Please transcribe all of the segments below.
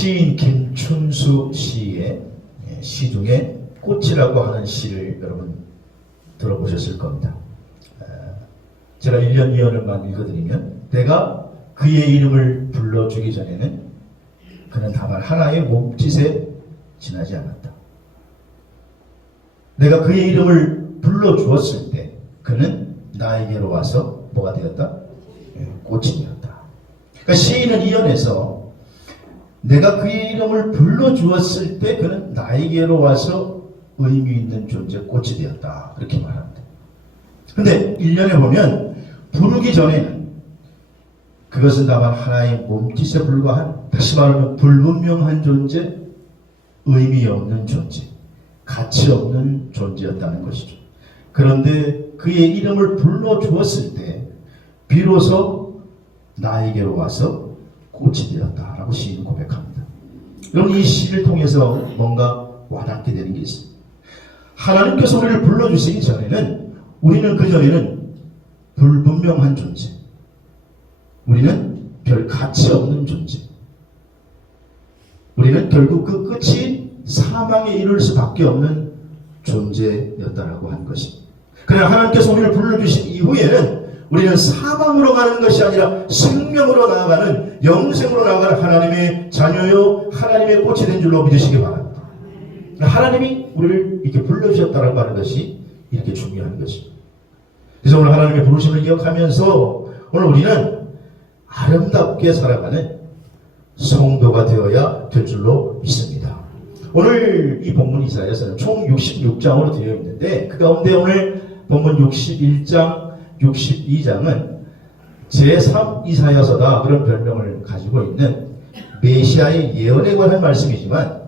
시인 김춘수 시의 시 중에 꽃이라고 하는 시를 여러분 들어보셨을 겁니다. 제가 1년 2년만 읽어드리면, 내가 그의 이름을 불러주기 전에는 그는 다만 하나의 몸짓에 지나지 않았다. 내가 그의 이름을 불러주었을 때 그는 나에게로 와서 뭐가 되었다? 꽃이 되었다. 그러니까 시인은 이 연에서 내가 그의 이름을 불러주었을 때 그는 나에게로 와서 의미 있는 존재, 꽃이 되었다. 그렇게 말합니다. 근데 1년에 보면 부르기 전에는 그것은 다만 하나의 몸짓에 불과한, 다시 말하면 불분명한 존재, 의미 없는 존재, 가치 없는 존재였다는 것이죠. 그런데 그의 이름을 불러주었을 때 비로소 나에게로 와서 꽃이 되었다라고 시인은 고백합니다. 여러분, 이 시를 통해서 뭔가 와닿게 되는 게 있습니다. 하나님께서 우리를 불러주시기 전에는 우리는 그전에는 불분명한 존재, 우리는 별 가치 없는 존재, 우리는 결국 그 끝이 사망에 이를 수밖에 없는 존재였다라고 한 것입니다. 그러나 하나님께서 우리를 불러주신 이후에는 우리는 사망으로 가는 것이 아니라 생명으로 나아가는, 영생으로 나아가는 하나님의 자녀요, 하나님의 꽃이 된 줄로 믿으시기 바랍니다. 하나님이 우리를 이렇게 불러주셨다라고 하는 것이 이렇게 중요한 것입니다. 그래서 오늘 하나님의 부르심을 기억하면서 오늘 우리는 아름답게 살아가는 성도가 되어야 될 줄로 믿습니다. 오늘 이 본문 이사야서는 총 66장으로 되어 있는데, 그 가운데 오늘 본문 61장, 62장은 제3 이사야서다, 그런 별명을 가지고 있는 메시아의 예언에 관한 말씀이지만,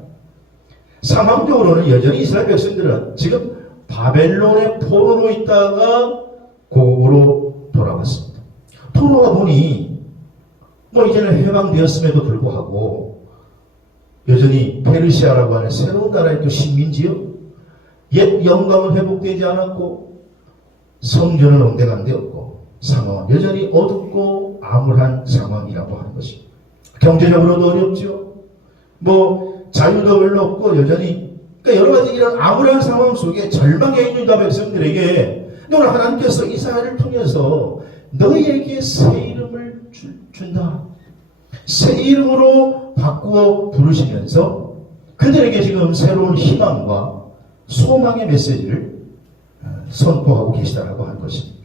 상황적으로는 여전히 이스라엘 백성들은 지금 바벨론의 포로로 있다가 고국으로 돌아왔습니다. 돌아와 보니 이제는 해방되었음에도 불구하고 여전히 페르시아라고 하는 새로운 나라의 또 식민지요, 옛 영광은 회복되지 않았고 성전은 온데간데없고 상황은 여전히 어둡고 암울한 상황이라고 하는 것입니다. 경제적으로도 어렵죠. 자유도 별로 없고 여전히, 그러니까 여러 가지 이런 암울한 상황 속에 절망해 있는 다 백성들에게 오늘 하나님께서 이사야를 통해서 너희에게 새 이름을 준다, 새 이름으로 바꾸어 부르시면서 그들에게 지금 새로운 희망과 소망의 메시지를 선포하고 계시다라고 하는 것입니다.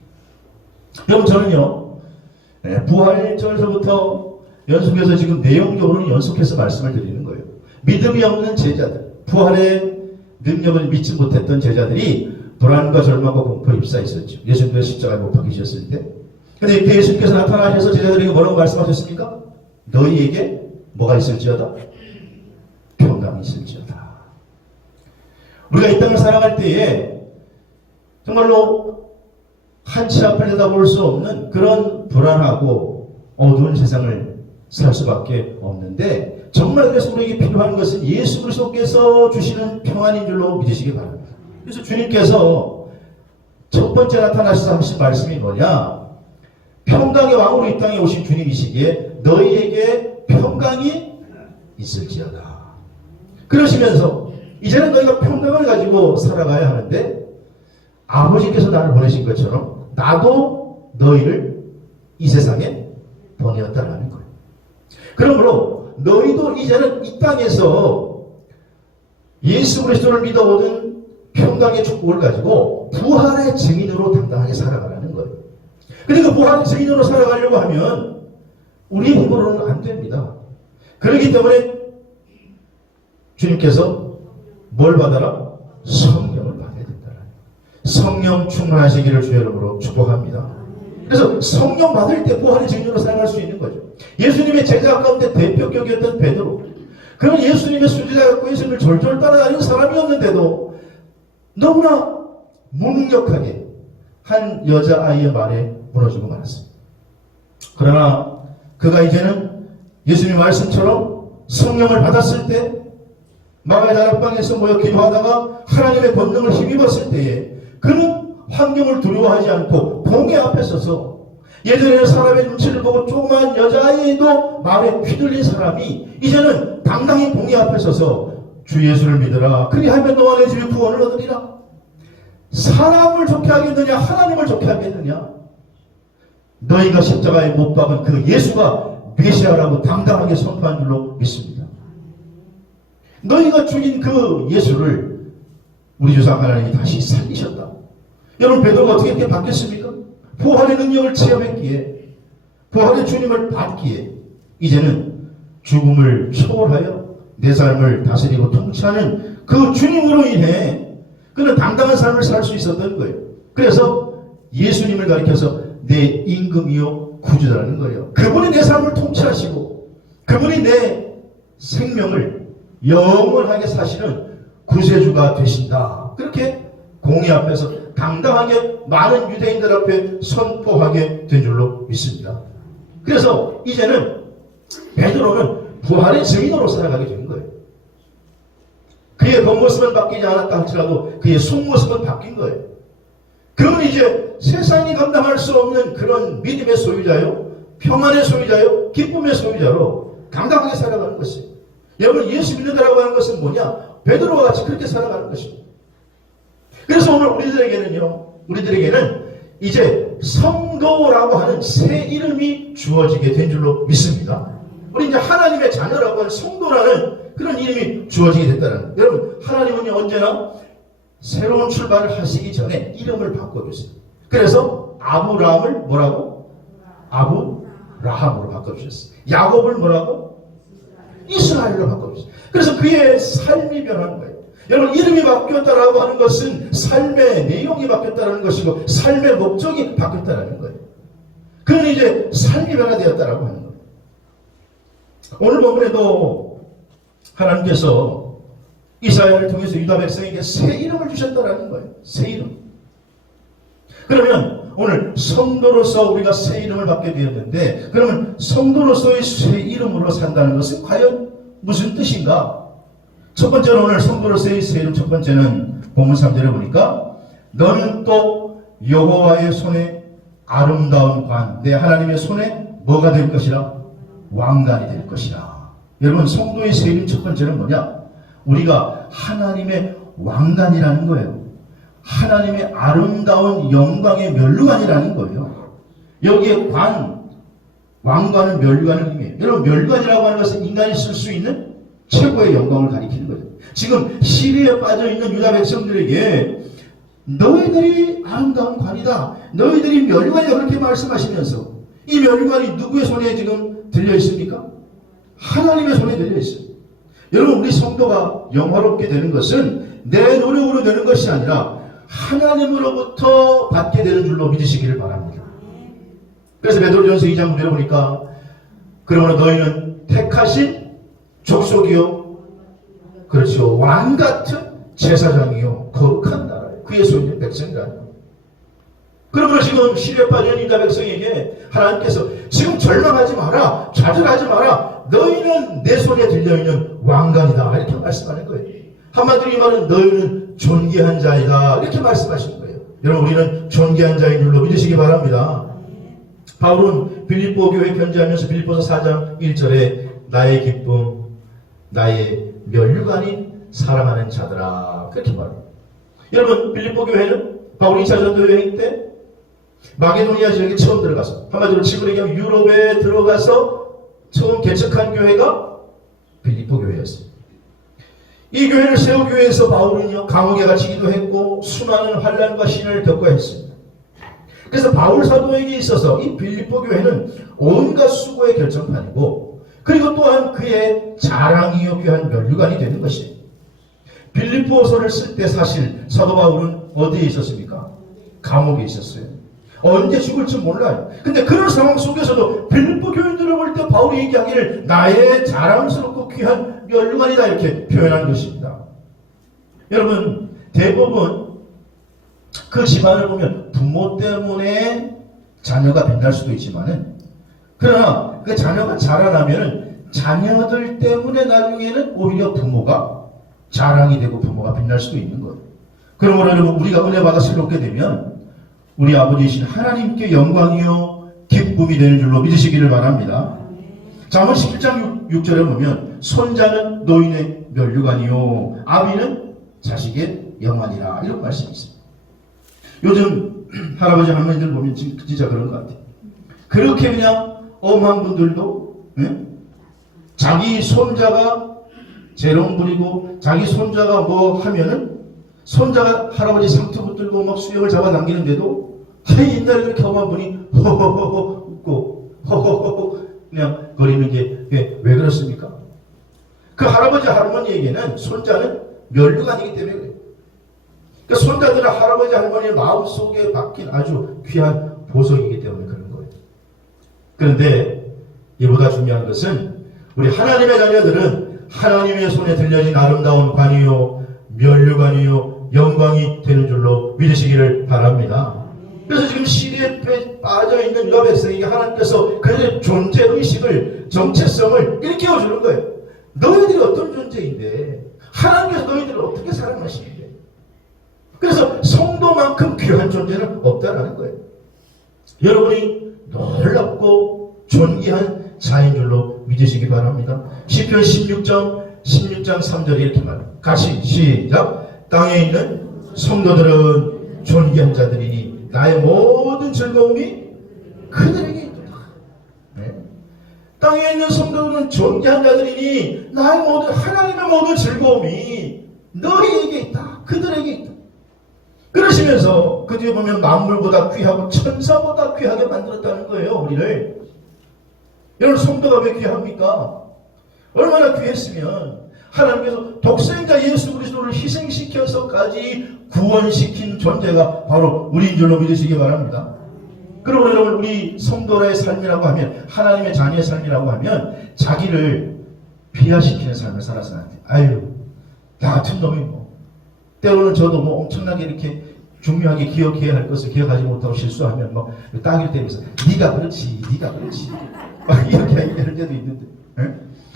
여러분, 저는요, 부활절서부터 연속해서 지금 내용적으로는 연속해서 말씀을 드리는 거예요. 믿음이 없는 제자들, 부활의 능력을 믿지 못했던 제자들이 불안과 절망과 공포에 휩싸였었죠. 예수님께서 십자가에 못 박히셨을 때. 근데 이때 예수님께서 나타나셔서 제자들에게 뭐라고 말씀하셨습니까? 너희에게 뭐가 있을지어다? 평강이 있을지어다. 우리가 이 땅을 살아갈 때에 정말로 한치 앞을 내다볼 수 없는 그런 불안하고 어두운 세상을 살 수밖에 없는데, 정말 그래서 우리에게 필요한 것은 예수 그리스도께서 주시는 평안인 줄로 믿으시기 바랍니다. 그래서 주님께서 첫 번째 나타나셔서 하신 말씀이 뭐냐? 평강의 왕으로 이 땅에 오신 주님이시기에 너희에게 평강이 있을지어다. 그러시면서 이제는 너희가 평강을 가지고 살아가야 하는데, 아버지께서 나를 보내신 것처럼 나도 너희를 이 세상에 보내었다라는 거예요. 그러므로 너희도 이제는 이 땅에서 예수 그리스도를 믿어 얻은 평강의 축복을 가지고 부활의 증인으로 당당하게 살아가라는 거예요. 그러니까 부활의 증인으로 살아가려고 하면 우리의 힘으로는 안 됩니다. 그렇기 때문에 주님께서 뭘 받아라? 성령을 받아야 된다. 성령 충만하시기를 주의 이름으로 축복합니다. 그래서 성령 받을 때 부활의 증인으로 살아갈 수 있는 거죠. 예수님의 제자 가운데 대표격이었던 베드로, 그는 예수님의 수제자였고 예수님을 졸졸 따라다니는 사람이었는데도 너무나 무능력하게 한 여자아이의 말에 무너지고 말았습니다. 그러나 그가 이제는 예수님의 말씀처럼 성령을 받았을 때, 마가의 다락방에서 모여 기도하다가 하나님의 권능을 힘입었을 때에 그는 환경을 두려워하지 않고 공의 앞에 서서 예전에는 사람의 눈치를 보고 조그만 여자아이도 마음에 휘둘린 사람이 이제는 당당히 공의 앞에 서서 주 예수를 믿으라. 그리하면 너와 내 집이 구원을 얻으리라. 사람을 좋게 하겠느냐 하나님을 좋게 하겠느냐. 너희가 십자가에 못 박은 그 예수가 메시아라고 당당하게 선포한 줄로 믿습니다. 너희가 죽인 그 예수를 우리 조상 하나님이 다시 살리셨다. 여러분 베드로가 어떻게 이렇게 바뀌었습니까? 부활의 능력을 체험했기에, 부활의 주님을 받기에 이제는 죽음을 초월하여 내 삶을 다스리고 통치하는 그 주님으로 인해 그는 당당한 삶을 살 수 있었던 거예요. 그래서 예수님을 가리켜서 내 임금이요 구주라는 거예요. 그분이 내 삶을 통치하시고 그분이 내 생명을 영원하게 사시는 구세주가 되신다. 그렇게 공의 앞에서 당당하게 많은 유대인들 앞에 선포하게 된 줄로 믿습니다. 그래서 이제는 베드로는 부활의 증인으로 살아가게 된 거예요. 그의 겉모습은 바뀌지 않았다 할지라도 그의 속모습은 바뀐 거예요. 그는 이제 세상이 감당할 수 없는 그런 믿음의 소유자요, 평안의 소유자요, 기쁨의 소유자로 당당하게 살아가는 것이에요. 여러분 예수 믿는다라고 하는 것은 뭐냐? 베드로와 같이 그렇게 살아가는 것입니다. 그래서 오늘 우리들에게는 이제 성도라고 하는 새 이름이 주어지게 된 줄로 믿습니다. 우리 이제 하나님의 자녀라고 하는 성도라는 그런 이름이 주어지게 됐다는 거예요. 여러분 하나님은 언제나 새로운 출발을 하시기 전에 이름을 바꿔주세요. 그래서 아브라함을 뭐라고? 아브라함으로 바꿔주셨어요. 야곱을 뭐라고? 이스라엘로 바꿔주셨어요. 그래서 그의 삶이 변한 거예요. 여러분 이름이 바뀌었다라고 하는 것은 삶의 내용이 바뀌었다는 것이고 삶의 목적이 바뀌었다는 거예요. 그는 이제 삶이 변화되었다라고 하는 거예요. 오늘 본문에도 하나님께서 이사야를 통해서 유다 백성에게 새 이름을 주셨다라는 거예요. 새 이름. 그러면 오늘 성도로서 우리가 새 이름을 받게 되었는데 그러면 성도로서의 새 이름으로 산다는 것은 과연 무슨 뜻인가? 첫 번째는 오늘 성도로서의 새 이름 첫 번째는 본문 3절에 보니까 너는 또 여호와의 손에 아름다운 관, 내 하나님의 손에 뭐가 될 것이라? 왕관이 될 것이라. 여러분 성도의 새 이름 첫 번째는 뭐냐? 우리가 하나님의 왕관이라는 거예요. 하나님의 아름다운 영광의 면류관이라는 거예요. 여기에 왕관은 면류관을 의미해요. 여러분 면류관이라고 하는 것은 인간이 쓸 수 있는 최고의 영광을 가리키는 거예요. 지금 시리에 빠져있는 유다 백성들에게 너희들이 아름다운 관이다, 너희들이 면류관이다 그렇게 말씀하시면서 이 면류관이 누구의 손에 지금 들려있습니까? 하나님의 손에 들려있어요. 여러분 우리 성도가 영화롭게 되는 것은 내 노력으로 되는 것이 아니라 하나님으로부터 받게 되는 줄로 믿으시기를 바랍니다. 그래서 베드로전서 2장 9절에 보니까 그러므로 너희는 택하신 족속이요, 그렇죠, 왕같은 제사장이요, 거룩한 나라예요. 그의 소유의 백성이라는 거예요. 그러므로 지금 시리에 빠진 유다 백성에게 하나님께서 지금 절망하지 마라, 좌절하지 마라, 너희는 내 손에 들려있는 왕관이다 이렇게 말씀하는 거예요. 한마디로 이 말은 너희는 존귀한 자이다 이렇게 말씀하시는 거예요. 여러분 우리는 존귀한 자인 줄로 믿으시기 바랍니다. 바울은 빌립보 교회 편지하면서 빌립보서 4장 1절에 나의 기쁨, 나의 면류관이 사랑하는 자들아 그렇게 말합니다. 여러분 빌립보 교회는 바울이 2차 전도 여행 때 마게도니아 지역에 처음 들어가서 한마디로 지금 얘기하면 유럽에 들어가서 처음 개척한 교회가 빌립보 교회였어요. 이 교회를 세운 교회에서 바울은요 감옥에 갇히기도 했고 수많은 환난과 시련을 겪어야 했습니다. 그래서 바울 사도에게 있어서 이 빌립보 교회는 온갖 수고의 결정판이고 그리고 또한 그의 자랑이요 귀한 면류관이 되는 것이에요. 빌립보서를 쓸 때 사실 사도 바울은 어디에 있었습니까? 감옥에 있었어요. 언제 죽을지 몰라요. 근데 그런 상황 속에서도 빌립보 교인들을 볼 때 바울이 얘기하기를 나의 자랑스럽고 귀한 면류관이다 이렇게 표현한 것입니다. 여러분 대부분 그 집안을 보면 부모 때문에 자녀가 빛날 수도 있지만은 그러나 그 자녀가 자라나면은 자녀들 때문에 나중에는 오히려 부모가 자랑이 되고 부모가 빛날 수도 있는 거예요. 그러므로 여러분 우리가 은혜 받아 새롭게 되면 우리 아버지이신 하나님께 영광이요 기쁨이 되는 줄로 믿으시기를 바랍니다. 잠언 11장 6절에 보면 손자는 노인의 면류관이요 아비는 자식의 영환이라 이런 말씀이 있습니다. 요즘 할아버지 할머니들 보면 진짜 그런 것 같아요. 그렇게 그냥 엄한 분들도 자기 손자가 재롱 부리고 자기 손자가 뭐 하면은 손자가 할아버지 상투 붙들고 막 수염을 잡아당기는데도 옛날에 그렇게 엄한 분이 호호호호 웃고 호호호호 그냥 거리는 게 왜 그렇습니까? 그 할아버지 할머니에게는 손자는 면류관이기 때문에 그래요. 그러니까 손자들은 할아버지 할머니의 마음속에 박힌 아주 귀한 보석이기 때문에 그런 거예요. 그런데 이보다 중요한 것은 우리 하나님의 자녀들은 하나님의 손에 들려진 아름다운 관이요 면류관이요 영광이 되는 줄로 믿으시기를 바랍니다. 그래서 지금 시리에 빠져있는 유다 백성에게 하나님께서 그들의 존재의식을 정체성을 일깨워주는 거예요. 너희들이 어떤 존재인데 하나님께서 너희들을 어떻게 사랑하시는데 그래서 성도만큼 귀한 존재는 없다라는 거예요. 여러분이 놀랍고 존귀한 자인 줄로 믿으시기 바랍니다. 시편 16장 3절에 이렇게 말합니다. 같이 시작. 땅에 있는 성도들은 존귀한 자들이니 나의 모든 즐거움이 그들에게 있다. 네. 땅에 있는 성도들은 존귀한 자들이니 나의 모든 하나님의 모든 즐거움이 너희에게 있다. 그들에게 있다. 그러시면서 그 뒤에 보면 만물보다 귀하고 천사보다 귀하게 만들었다는 거예요. 우리를. 여러분 성도가 왜 귀합니까? 얼마나 귀했으면 하나님께서 독생자 예수 그리스도를 희생시켜서까지 구원시킨 존재가 바로 우리인 줄로 믿으시기 바랍니다. 그리고 여러분 우리 성도의 삶이라고 하면 하나님의 자녀의 삶이라고 하면 자기를 비하시키는 삶을 살아서 나한테 아유 나 같은 놈이 뭐 때로는 저도 뭐 엄청나게 이렇게 중요하게 기억해야 할 것을 기억하지 못하고 실수하면 뭐 따귀를 때리면서 네가 그렇지 막 이렇게 할 때도 있는데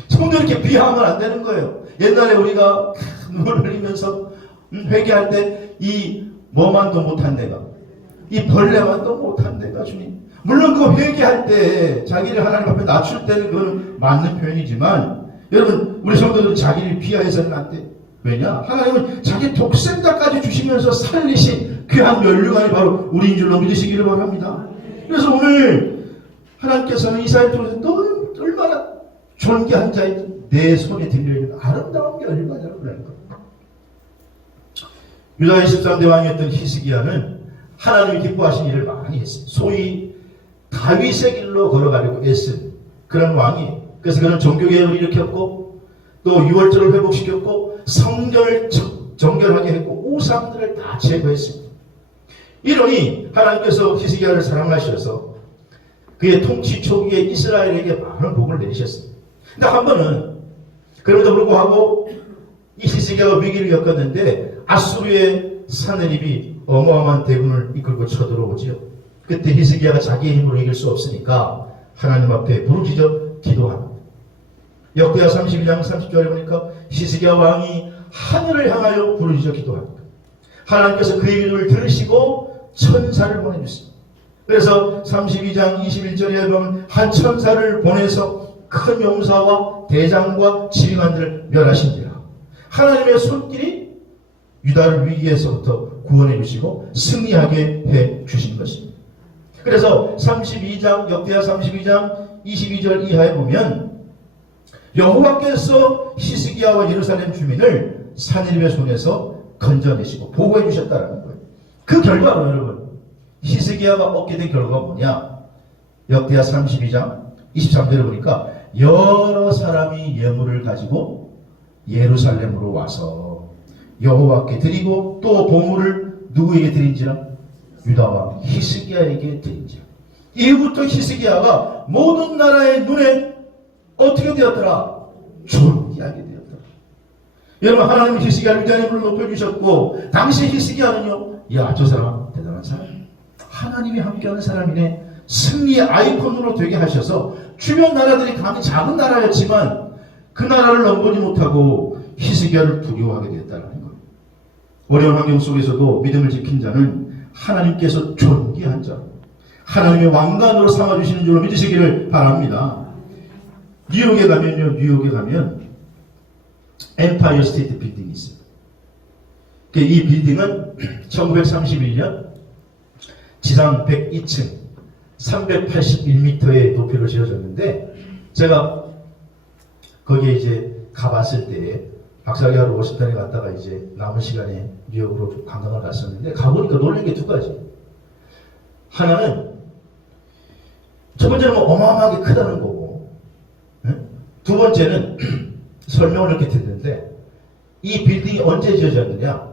성도 이렇게 비하하면 안 되는 거예요. 옛날에 우리가 눈물 흘리면서 회개할 때 이 뭐만도 못한 내가 이 벌레만도 못한 내가 주님 물론 그 회개할 때 자기를 하나님 앞에 낮출 때는 그건 맞는 표현이지만 여러분 우리 성도들은 자기를 비하해서는 안 돼. 왜냐? 하나님은 자기 독생자까지 주시면서 살리신 귀한 면류관이 바로 우리인 줄로 믿으시기를 바랍니다. 그래서 오늘 하나님께서는 이사야를 통해서 너 얼마나 존귀한 자인 내 손에 들려있는 아름다운 면류관이라고 그러는 겁니다. 유다의 13대 왕이었던 히스기야는 하나님이 기뻐하신 일을 많이 했어요. 소위 다윗의 길로 걸어가려고 애쓴 그런 왕이에요. 그래서 그는 종교개혁을 일으켰고 또 유월절을 회복시켰고 성전을 정결하게 했고 우상들을 다 제거했습니다. 이러니 하나님께서 히스기야를 사랑하셔서 그의 통치 초기에 이스라엘에게 많은 복을 내리셨습니다. 근데 한 번은 그럼에도 불구하고 이 히스기야가 위기를 겪었는데 아수르의 사내립이 어마어마한 대군을 이끌고 쳐들어오지요. 그때 히스기야가 자기의 힘으로 이길 수 없으니까 하나님 앞에 부르짖어 기도합니다. 역대하 32장 30절에 보니까 히스기야 왕이 하늘을 향하여 부르짖어 기도합니다. 하나님께서 그의 기도를 들으시고 천사를 보내주습니다. 그래서 32장 21절에 보면 한 천사를 보내서 큰 용사와 대장과 지휘관들을 멸하신지라. 하나님의 손길이 유다를 위기에서부터 구원해 주시고 승리하게 해 주신 것입니다. 그래서 32장 역대하 32장 22절 이하에 보면 여호와께서 히스기야와 예루살렘 주민을 사내립의 손에서 건져내시고 보호해 주셨다는 거예요. 그 결과로 여러분 히스기야가 얻게 된 결과가 뭐냐? 역대하 32장 23절에 보니까 여러 사람이 예물을 가지고 예루살렘으로 와서 여호와께 드리고 또 보물을 누구에게 드린지라? 유다왕 히스기야에게 드린지라. 이후부터 히스기야가 모든 나라의 눈에 어떻게 되었더라? 존귀하게 되었더라. 여러분 하나님은 히스기야를 위대함으로 높여주셨고 당시 히스기야는요 야 저 사람 대단한 사람 하나님이 함께하는 사람이네 승리의 아이콘으로 되게 하셔서 주변 나라들이 감히 작은 나라였지만 그 나라를 넘보지 못하고 히스기야를 두려워하게 되었다는 거예요. 어려운 환경 속에서도 믿음을 지킨 자는 하나님께서 존귀한 자, 하나님의 왕관으로 삼아주시는 줄로 믿으시기를 바랍니다. 뉴욕에 가면 엠파이어 스테이트 빌딩이 있어요. 이 빌딩은 1931년 지상 102층 381m의 높이로 지어졌는데, 제가 거기에 이제 가봤을 때 박사학위하러 워싱턴에 갔다가 이제 남은 시간에 뉴욕으로 관광을 갔었는데, 가보니까 놀란 게 두 가지. 하나는 첫 번째는 뭐 어마어마하게 크다는 거고, 두 번째는 설명을 이렇게 듣는데, 이 빌딩이 언제 지어졌느냐?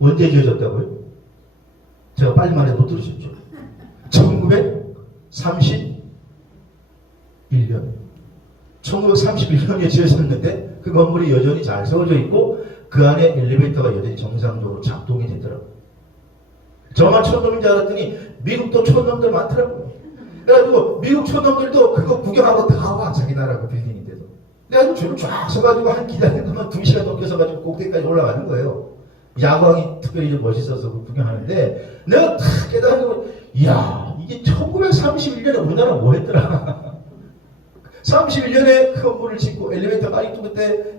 언제 지어졌다고요? 제가 빨리 말해 못 들으셨죠? 1931년에 지어졌는데 그 건물이 여전히 잘 세워져 있고 그 안에 엘리베이터가 여전히 정상적으로 작동이 되더라고요. 저만 촌놈인 줄 알았더니 미국도 촌놈들 많더라고요. 그래가지고 미국 촌놈들도 그거 구경하고 다 와, 자기 나라 그 빌딩인데도. 그래가지고 줄을 쫙 서가지고 한 기다리는 동안 2시간 넘게 서가지고 꼭대기까지 올라가는 거예요. 야광이 특별히 좀 멋있어서 구경하는데, 내가 탁 깨달으면, 이야, 이게 1931년에 우리나라 뭐 했더라. 31년에 그 건물을 짓고 엘리베이터가 아직도 그때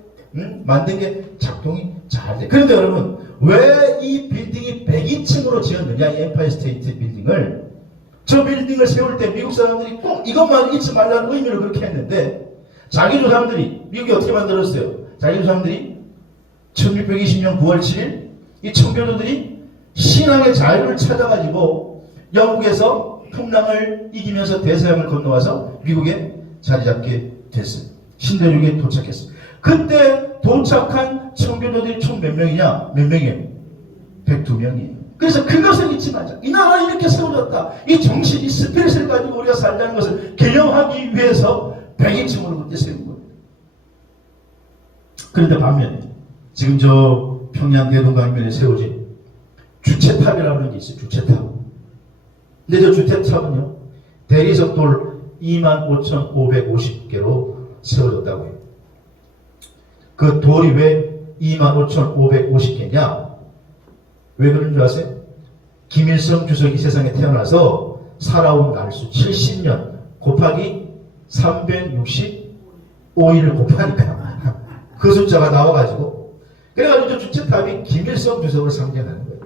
만든 게 작동이 잘 돼. 그런데 여러분, 왜 이 빌딩이 102층으로 지었느냐, 이 엠파이어 스테이트 빌딩을. 저 빌딩을 세울 때 미국 사람들이 꼭 이것만 잊지 말라는 의미로 그렇게 했는데, 자기 조상들이, 미국이 어떻게 만들었어요? 자기 조상들이 1620년 9월 7일 이 청교도들이 신앙의 자유를 찾아가지고 영국에서 풍랑을 이기면서 대서양을 건너와서 미국에 자리 잡게 됐어요. 신대륙에 도착했어요. 그때 도착한 청교도들이 총 몇 명이냐? 몇 명이에요? 102명이에요. 그래서 그것을 잊지 말자. 이 나라 이렇게 세워졌다. 이 정신, 이 스피릿을 가지고 우리가 살자는 것을 개념하기 위해서 102층으로 그때 세운 거예요. 그런데 반면에 지금 저 평양 대동강변에 세워진 주체탑이라는 게 있어요. 주체탑. 근데 저 주체탑은요, 대리석돌 25,550개로 세워졌다고 해요. 그 돌이 왜 25,550개냐? 왜 그런 줄 아세요? 김일성 주석이 세상에 태어나서 살아온 날수 70년 곱하기 365일을 곱하니까 그 숫자가 나와가지고, 그래가지고 저 주체탑이 김일성 주석을 상징하는 거예요.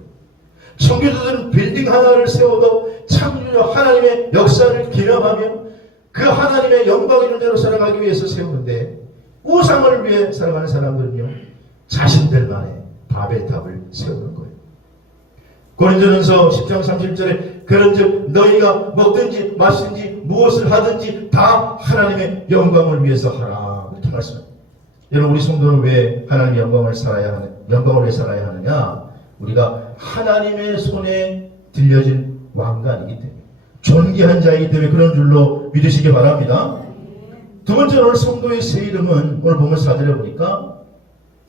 청교도들은 빌딩 하나를 세워도 창조주 하나님의 역사를 기념하며 그 하나님의 영광 있는 대로 살아가기 위해서 세우는데, 우상을 위해 살아가는 사람들은요, 자신들만의 바벨탑을 세우는 거예요. 고린도전서 10장 30절에 그런즉 너희가 먹든지 마시든지 무엇을 하든지 다 하나님의 영광을 위해서 하라, 그렇게 말씀합니다. 여러분, 우리 성도는 왜 하나님의 영광을 왜 살아야 하느냐? 우리가 하나님의 손에 들려진 왕관이기 때문에, 존귀한 자이기 때문에 그런 줄로 믿으시기 바랍니다. 두 번째, 오늘 성도의 새 이름은 오늘 본문 4절에 보니까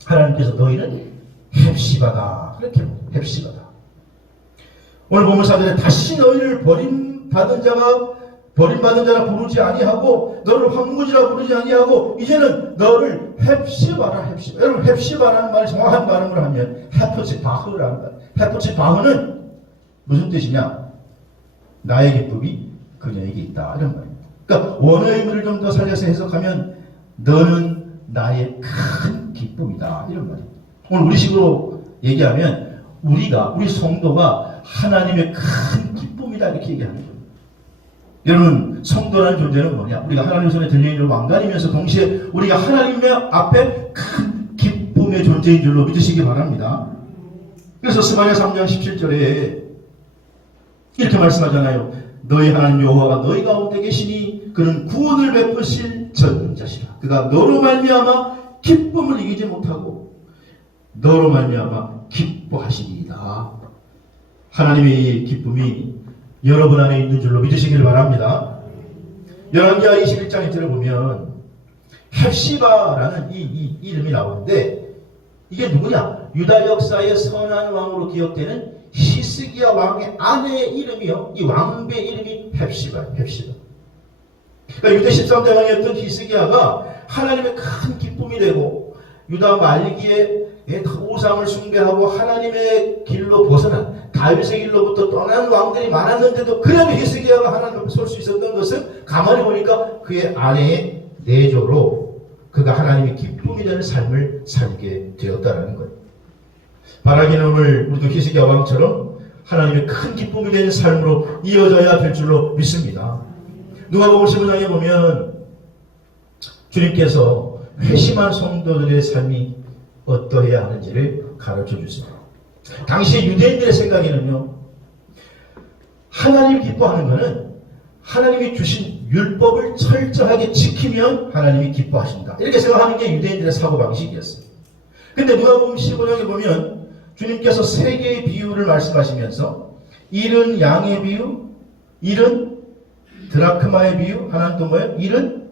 하나님께서 너희는 헵시바다, 그렇게 헵시바다. 오늘 본문 4절에 다시 너희를 버림받은 자라 부르지 아니하고 너를 황무지라 부르지 아니하고 이제는 너를 헵시바라, 헵시바. 여러분, 헵시바라는 말이 정확한 발음을 하면 헤프츠바흐라는 말. 헤프츠바흐는 무슨 뜻이냐? 나의 기쁨이 그녀에게 있다, 이런 말입니다. 그러니까 원어의 의미를 좀 더 살려서 해석하면 너는 나의 큰 기쁨이다, 이런 말입니다. 오늘 우리식으로 얘기하면 우리 성도가 하나님의 큰 기쁨이다, 이렇게 얘기하는 거예요. 여러분, 성도라는 존재는 뭐냐? 우리가 하나님 손에 들려있는 왕관이면서 동시에 우리가 하나님 앞에 큰 기쁨의 존재인 줄로 믿으시기 바랍니다. 그래서 스가랴 3장 17절에 이렇게 말씀하잖아요. 너희 하나님 여호와가 너희 가운데 계시니 그는 구원을 베푸실 전능자시라. 그가 너로 말미암아 기쁨을 이기지 못하고 너로 말미암아 기뻐하시리이다. 하나님의 이 기쁨이 여러분 안에 있는 줄로 믿으시기를 바랍니다. 열왕기하 21장 1절을 보면 헵시바라는 이 이름이 나오는데, 이게 누구냐? 유다 역사의 선한 왕으로 기억되는 히스기야 왕의 아내의 이름이요. 이 왕비의 이름이 헵시바예요. 헵시바. 그러니까 유대 13대 왕이었던 히스기야가 하나님의 큰 기쁨이 되고 유다 말기에 우상을 숭배하고 하나님의 길로 벗어난 다윗의 길로부터 떠난 왕들이 많았는데도 그래도 히스기야가 하나님 앞에 설 수 있었던 것은 가만히 보니까 그의 아내의 내조로 그가 하나님의 기쁨이 되는 삶을 살게 되었다는 거예요. 바라기는 오늘 우리도 히스기야 왕처럼 하나님의 큰 기쁨이 되는 삶으로 이어져야 될 줄로 믿습니다. 누가복음 15장에 보면 주님께서 회심한 성도들의 삶이 어떠해야 하는지를 가르쳐 주세요. 당시 유대인들의 생각에는요, 하나님을 기뻐하는 것은 하나님이 주신 율법을 철저하게 지키면 하나님이 기뻐하신다. 이렇게 생각하는 게 유대인들의 사고방식이었어요. 근데 누가복음 15장에 보면 주님께서 세 개의 비유를 말씀하시면서 일은 양의 비유, 일은 드라크마의 비유, 하나는 또 뭐예요? 일은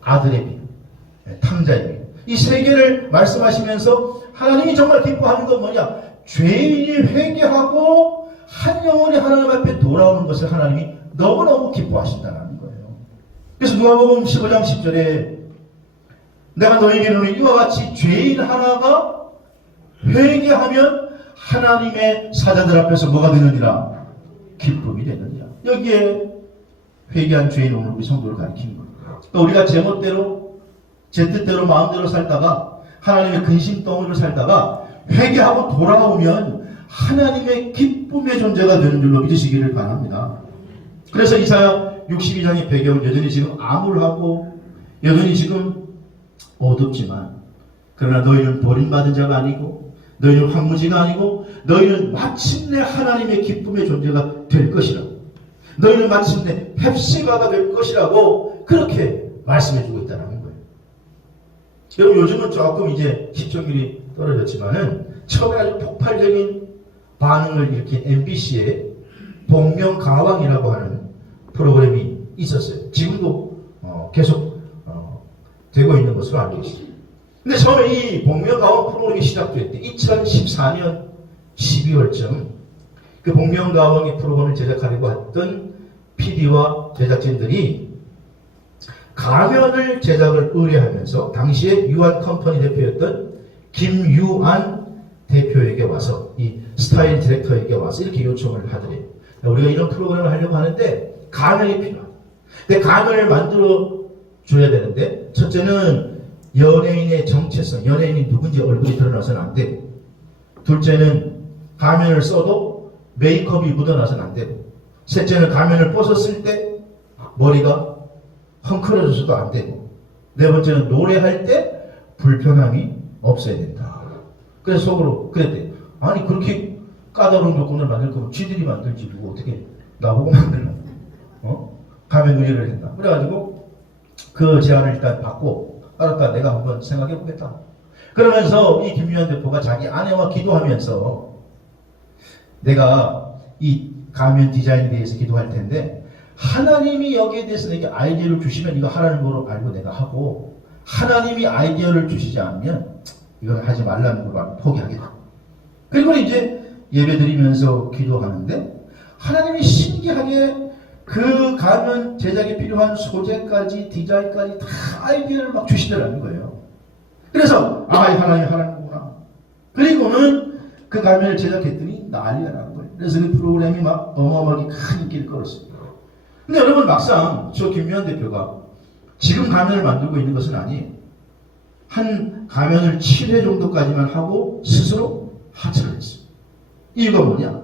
아들의 비유, 탕자의 비유. 이 세 개를 말씀하시면서 하나님이 정말 기뻐하는 건 뭐냐? 죄인이 회개하고 한 영혼이 하나님 앞에 돌아오는 것을 하나님이 너무너무 기뻐하신다는 거예요. 그래서 누가복음 15장 10절에 내가 너에게 이르노니 이와 같이 죄인 하나가 회개하면 하나님의 사자들 앞에서 뭐가 되느니라? 기쁨이 되느니라. 여기에 회개한 죄인 오늘 우리 성도를 가리키는 거예요. 또 우리가 제멋대로 제 뜻대로 마음대로 살다가 하나님의 근심덩어리로 살다가 회개하고 돌아오면 하나님의 기쁨의 존재가 되는 줄로 믿으시기를 바랍니다. 그래서 이사야 62장의 배경은 여전히 지금 암울하고 여전히 지금 어둡지만 그러나 너희는 버림받은 자가 아니고 너희는 황무지가 아니고 너희는 마침내 하나님의 기쁨의 존재가 될 것이라. 너희는 마침내 헵시바가 될 것이라고 그렇게 말씀해주고 있다는 거예요. 여러분 요즘은 조금 이제 시청률이 떨어졌지만은 처음에 아주 폭발적인 반응을 일으킨 MBC의 복면가왕이라고 하는 프로그램이 있었어요. 지금도 계속 되고 있는 것으로 알고 있습니다. 근데 처음에 이 복면가왕 프로그램이 시작될 때 2014년 12월쯤 그 복면가왕의 프로그램을 제작하려고 했던 PD와 제작진들이 가면을 제작을 의뢰하면서 당시에 유한 컴퍼니 대표였던 김유한 대표에게 와서 이 스타일 디렉터에게 와서 이렇게 요청을 하더래요. 우리가 이런 프로그램을 하려고 하는데 가면이 필요하다. 근데 가면을 만들어 줘야 되는데 첫째는 연예인의 정체성, 연예인이 누군지 얼굴이 드러나서는 안 되고 둘째는 가면을 써도 메이크업이 묻어나서는 안 되고 셋째는 가면을 벗었을 때 머리가 헝클어져서도 안 되고 네 번째는 노래할 때 불편함이 없어야 된다. 그래서 속으로 그랬대. 아니 그렇게 까다로운 조건을 만들 거면 쥐들이 만들지 누구 어떻게 나보고 만들려고 가면 의뢰를 했다. 그래가지고 그 제안을 일단 받고 알았다 내가 한번 생각해 보겠다. 그러면서 이 김유한 대표가 자기 아내와 기도하면서 내가 이 가면 디자인에 대해서 기도할 텐데 하나님이 여기에 대해서 내게 아이디어를 주시면 이거 하라는 거로 알고 내가 하고 하나님이 아이디어를 주시지 않으면 이건 하지 말라는 거로 포기하겠다. 그리고 이제 예배드리면서 기도하는데 하나님이 신기하게 그 가면 제작에 필요한 소재까지 디자인까지 다 아이디어를 막 주시더라는 거예요. 그래서 하나님이 하라는구나. 그리고는 그 가면을 제작했더니 난리가 나는 거예요. 그래서 그 프로그램이 막 어마어마하게 큰 인기를 끌었어요. 근데 여러분 막상 저 김유한 대표가 지금 가면을 만들고 있는 것은 아니에요. 한 가면을 7회 정도까지만 하고 스스로 하차를 했어요. 이유가 뭐냐?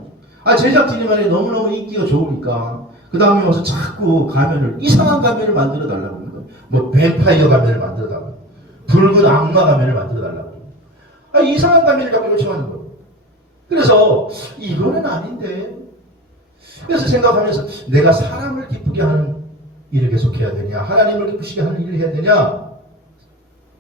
제작진이 말이야 너무너무 인기가 좋으니까 그 다음에 와서 자꾸 가면을 이상한 가면을 만들어 달라고 하는 거예요. 뭐 뱀파이어 가면을 만들어 달라고, 붉은 악마 가면을 만들어 달라고. 이상한 가면을 자꾸 요청하는 거예요. 그래서 이거는 아닌데. 그래서 생각하면서 내가 사람을 기쁘게 하는 일을 계속해야 되냐, 하나님을 기쁘시게 하는 일을 해야 되냐,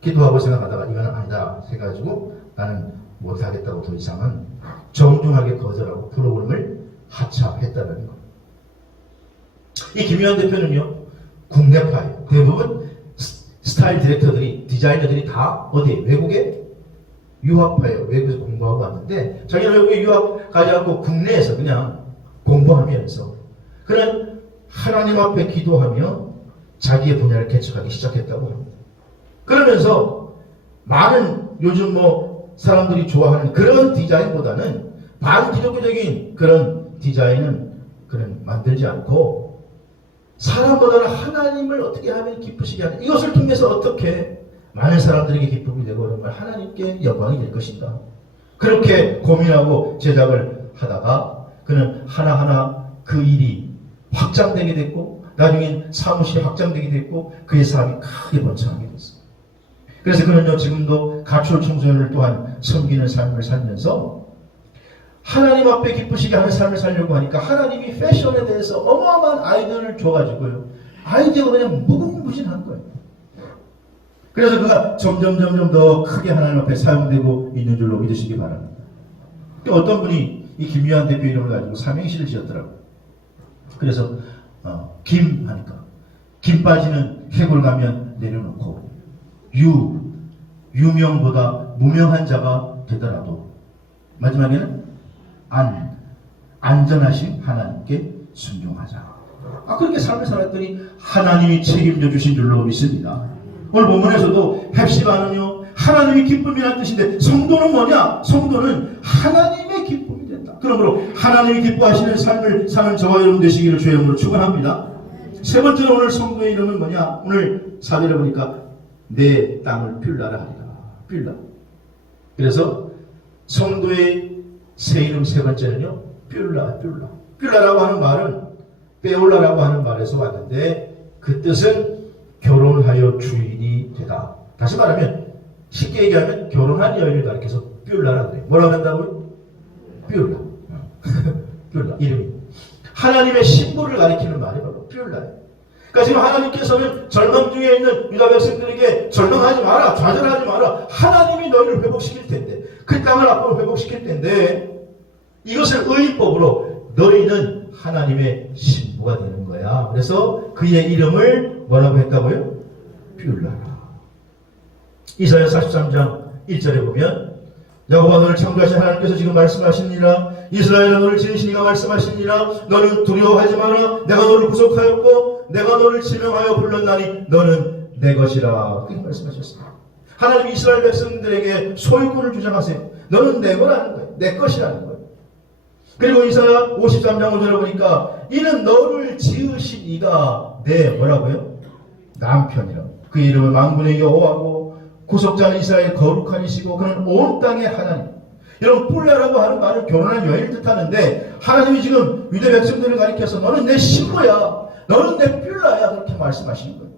기도하고 생각하다가 이건 아니다 생각해가지고 나는 못하겠다고 더 이상은 정중하게 거절하고 프로그램을 하차했다는 거예요. 이 김유한 대표는요 국내파예요. 대부분 스타일 디렉터들이, 디자이너들이 다 어디 외국에 유학파예요. 외국에서 공부하고 왔는데 자기는 외국에 유학 가지 않고 국내에서 그냥 공부하면서 그는 하나님 앞에 기도하며 자기의 분야를 개척하기 시작했다고 합니다. 그러면서 많은 요즘 사람들이 좋아하는 그런 디자인보다는 반기독교적인 그런 디자인은 그런 만들지 않고 사람보다는 하나님을 어떻게 하면 기쁘시게 하는 이것을 통해서 어떻게 많은 사람들에게 기쁨이 되고 정말 하나님께 영광이 될 것인가 그렇게 고민하고 제작을 하다가 그는 하나하나 그 일이 확장되게 됐고 나중엔 사무실이 확장되게 됐고 그의 삶이 크게 번창하게 됐어요. 그래서 그는요 지금도 가출 청소년을 또한 섬기는 삶을 살면서 하나님 앞에 기쁘시게 하는 삶을 살려고 하니까 하나님이 패션에 대해서 어마어마한 아이디어를 줘가지고요 아이디어가 그냥 무궁무진한 거예요. 그래서 그가 점점 더 크게 하나님 앞에 사용되고 있는 줄로 믿으시기 바랍니다. 어떤 분이 이 김유한 대표 이름을 가지고 삼행시를 지었더라고요. 그래서 김 하니까 김 빠지는 해골 가면 내려놓고 유명보다 무명한 자가 되더라도 마지막에는 안전하신 하나님께 순종하자. 그렇게 삶을 살았더니 하나님이 책임져 주신 줄로 믿습니다. 오늘 본문에서도 헵시바는요 하나님이 기쁨이라는 뜻인데 성도는 뭐냐? 성도는 하나님의 기쁨이 된다. 그러므로 하나님이 기뻐하시는 삶을 사는 저와 여러분 되시기를 주의 이름으로 축원합니다. 세 번째로 오늘 성도의 이름은 뭐냐? 오늘 4절에 보니까 내 땅을 뷸라라 하리라. 뷸라. 그래서 성도의 새 이름 세 번째는요 뷸라. 뷸라라고 하는 말은 빼올라라고 하는 말에서 왔는데 그 뜻은 결혼하여 주인이 되다. 다시 말하면 쉽게 얘기하면 결혼한 여인을 가리켜서 뷸라라 그래요. 뭐라고 한다고요? 뷸라. 뷸라 이름이 하나님의 신부를 가리키는 말이 바로 뷸라예요. 그러니까 지금 하나님께서는 절망 중에 있는 유다 백성들에게 절망하지 마라, 좌절하지 마라. 하나님이 너희를 회복시킬 텐데, 그 땅을 앞으로 회복시킬 텐데, 이것을 의법으로 너희는 하나님의 신부가 되는 거야. 그래서 그의 이름을 뭐라고 했다고요? 뷸라라. 이사야 43장 1절에 보면 야곱아 너를 창조하신 하나님께서 지금 말씀하시니라. 이스라엘아 너를 지으신 이가 말씀하시니라. 너는 두려워하지 마라. 내가 너를 구속하였고 내가 너를 지명하여 불렀나니 너는 내 것이라. 그렇게 말씀하셨습니다. 하나님 이스라엘 백성들에게 소유권을 주장하세요. 너는 내 거라는 거예요. 내 것이라는 거예요. 그리고 이사야 53장 5절에 보니까 이는 너를 지으신 이가 내 뭐라고요? 남편이라고. 그 이름을 만군의 여호와고 구속자는 이스라엘 거룩한 이시고 그는 온 땅의 하나님. 여러분 뿔라라고 하는 말은 결혼한 여인을 뜻하는데 하나님이 지금 유대 백성들을 가리켜서 너는 내 신부야. 너는 내 뿔라야. 그렇게 말씀하시는 거예요.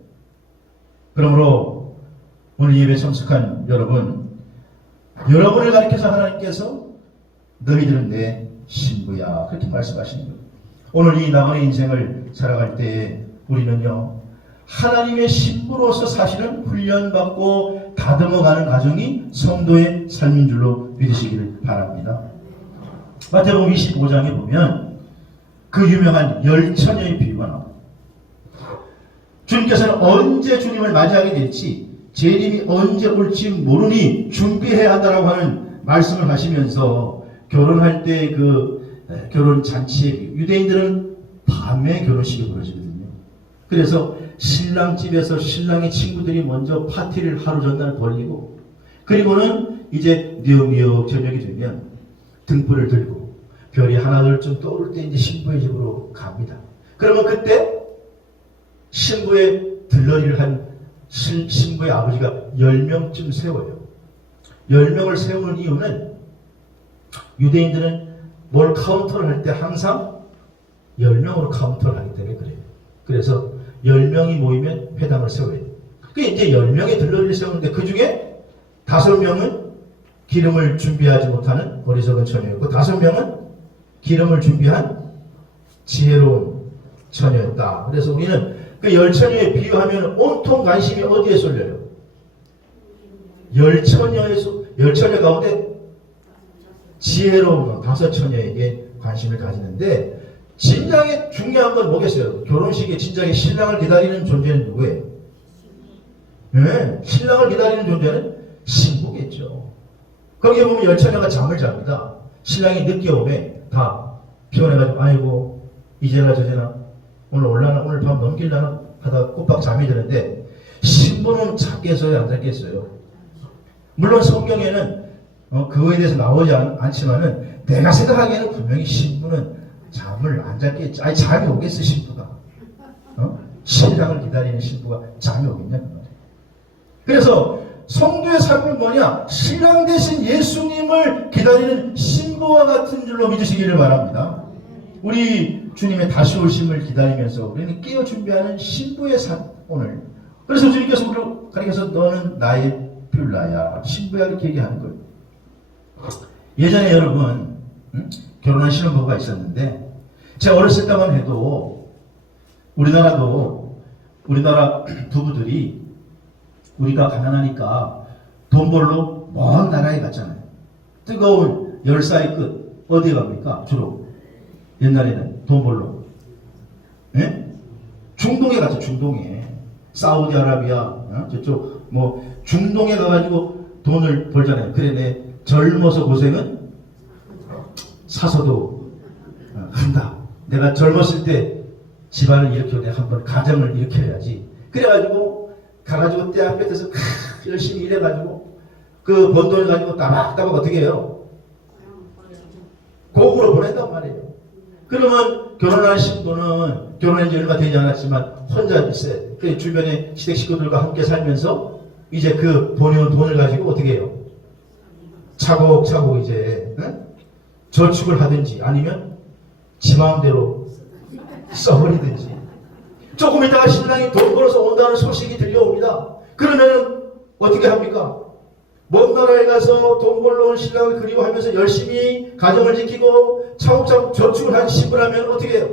그러므로 오늘 예배 참석한 여러분을 가리켜서 하나님께서 너희들은 내 신부야. 그렇게 말씀하시는 거예요. 오늘 이 나만의 인생을 살아갈 때에 우리는요 하나님의 신부로서 사실은 훈련받고 다듬어가는 과정이 성도의 삶인 줄로 믿으시기를 바랍니다. 마태복음 25장에 보면 그 유명한 열 처녀의 비유가 나옵니다. 주님께서는 언제 주님을 맞이하게 될지 재림이 언제 올지 모르니 준비해야 한다라고 하는 말씀을 하시면서 결혼할 때 그 결혼 잔치에 유대인들은 밤에 결혼식이 벌어지거든요. 그래서 신랑 집에서 신랑의 친구들이 먼저 파티를 하루 전날 벌리고 그리고는 이제 뉘어뉘어 저녁이 되면 등불을 들고 별이 하나둘쯤 떠오를 때 이제 신부의 집으로 갑니다. 그러면 그때 신부의 들러리를 한 신부의 아버지가 10명쯤 세워요. 10명을 세우는 이유는 유대인들은 뭘 카운터를 할 때 항상 10명으로 카운터를 하기 때문에 그래요. 그래서 10명이 모이면 회당을 세워야 돼요. 그게 이제 10명의 들러리를 세우는데 그 중에 5명은 기름을 준비하지 못하는 어리석은 처녀였고 5명은 기름을 준비한 지혜로운 처녀였다. 그래서 우리는 그 열처녀에 비유하면 온통 관심이 어디에 쏠려요? 열처녀 가운데 지혜로운 5처녀에게 관심을 가지는데 진작에 중요한 건 뭐겠어요? 결혼식에 진작에 신랑을 기다리는 존재는 누구예요? 네, 신랑을 기다리는 존재는 신부겠죠. 거기에 보면 열처녀가 잠을 잡니다. 신랑이 늦게 오면 다 피곤해가지고 아이고 이제나 저제나 오늘 올라나 오늘 밤 넘길라나 하다가 꼬박 잠이 드는데 신부는 잤겠어요? 안 잤겠어요? 물론 성경에는 그거에 대해서 나오지 않지만은 내가 생각하기에는 분명히 신부는 잠을 안 잤겠지. 아니 잠이 오겠어 신부가. 신랑을 기다리는 신부가 잠이 오겠냐. 그래서 성도의 삶은 뭐냐? 신랑 대신 예수님을 기다리는 신부와 같은 줄로 믿으시기를 바랍니다. 우리 주님의 다시 오심을 기다리면서 우리는 깨어 준비하는 신부의 삶 오늘. 그래서 주님께서 우리를 가리켜서 너는 나의 뷸라야 신부야 이렇게 얘기하는 거예요. 예전에 여러분 결혼한 신혼부부가 있었는데 제가 어렸을 때만 해도 우리나라 부부들이 우리가 가난하니까 돈 벌러 먼 나라에 갔잖아요. 뜨거운 열사의 끝 어디에 갑니까? 주로 옛날에는 돈 벌러 중동에 갔죠. 중동에 사우디아라비아 저쪽 뭐 중동에 가가지고 돈을 벌잖아요. 그래 내 젊어서 고생은 사서도 한다. 내가 젊었을 때 집안을 일으켜 내가 한번 가정을 일으켜야지. 그래가지고 가가지고 때 앞에서 열심히 일해가지고 그 번 돈을 가지고 따박따박 어떻게 해요? 고국으로 보낸단 말이에요. 그러면 결혼한 신부는 결혼한 지 얼마 되지 않았지만 혼자 있어요. 그 주변에 시댁 식구들과 함께 살면서 이제 그 번여온 돈을 가지고 어떻게 해요? 차곡차곡 이제 저축을 하든지 아니면 지 마음대로 써버리든지. 조금 있다가 신랑이 돈 벌어서 온다는 소식이 들려옵니다. 그러면 어떻게 합니까? 먼 나라에 가서 돈 벌러 온 신랑을 그리워하면서 열심히 가정을 지키고 차곡차곡 저축을 한 신부라면 어떻게 해요?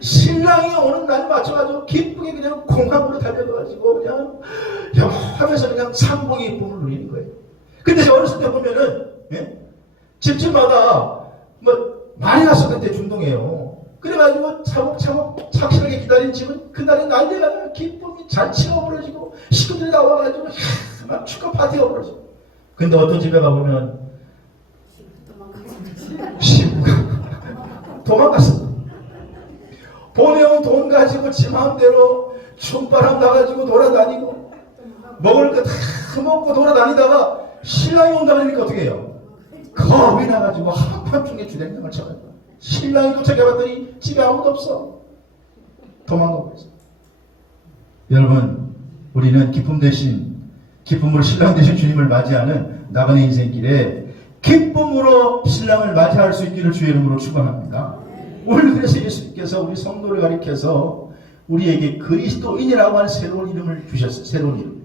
신랑이 오는 날 맞춰가지고 기쁘게 그냥 공항으로 달려가가지고 그냥 하면서 그냥 상복의 기쁨을 누리는 거예요. 근데 제가 어렸을 때 보면은 집집마다 뭐 많이 났어. 그때 중동이에요. 그래가지고 차곡차곡 착실하게 기다린 집은 그날에 난리가 나요. 기쁨이 잔치가 벌어지고 식구들이 나와가지고 막 축하 파티가 벌어지고. 근데 어떤 집에 가보면 신부가 도망갔어. 보내온 돈 가지고 지 마음대로 춤바람 나가지고 돌아다니고 먹을 거 다 먹고 돌아다니다가 신랑이 온다 그러니까 어떻게 해요? 겁이 나가지고 한밤중에 주댕장을 쳐가지고 신랑이 도착해봤더니 집에 아무도 없어. 도망가고 있어. 여러분 우리는 기쁨으로 신랑 되신 주님을 맞이하는 나그네 인생길에 기쁨으로 신랑을 맞이할 수 있기를 주의 이름으로 축원합니다. 오늘 그래서 예수님께서 우리 성도를 가리켜서 우리에게 그리스도인이라고 하는 새로운 이름을 주셨어요. 새로운 이름.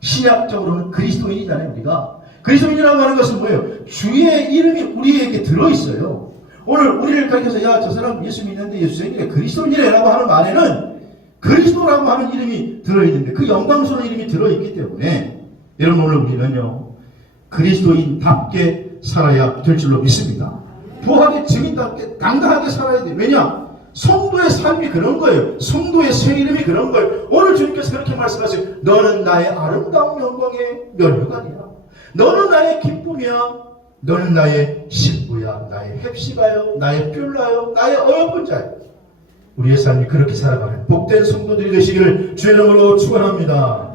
신약적으로는 그리스도인이잖아요. 우리가 그리스도인이라고 하는 것은 뭐예요? 주의 이름이 우리에게 들어있어요. 오늘 우리를 가리켜서 야 저 사람 예수 믿는데 예수님이 그리스도인이라고 하는 말에는 그리스도라고 하는 이름이 들어있는데 그 영광스러운 이름이 들어있기 때문에 여러분 오늘 우리는요 그리스도인답게 살아야 될 줄로 믿습니다. 부활의 증인답게 당당하게 살아야 돼요. 왜냐? 성도의 삶이 그런 거예요. 성도의 새 이름이 그런 거예요. 오늘 주님께서 그렇게 말씀하세요. 너는 나의 아름다운 영광의 면류관이야. 너는 나의 기쁨이야. 너는 나의 신부야. 나의 heb시가요. 나의 뷸라요. 나의 어여쁜 자요. 우리의 삶이 그렇게 살아가는 복된 성도들이 되시기를 주의 이름으로 축원합니다.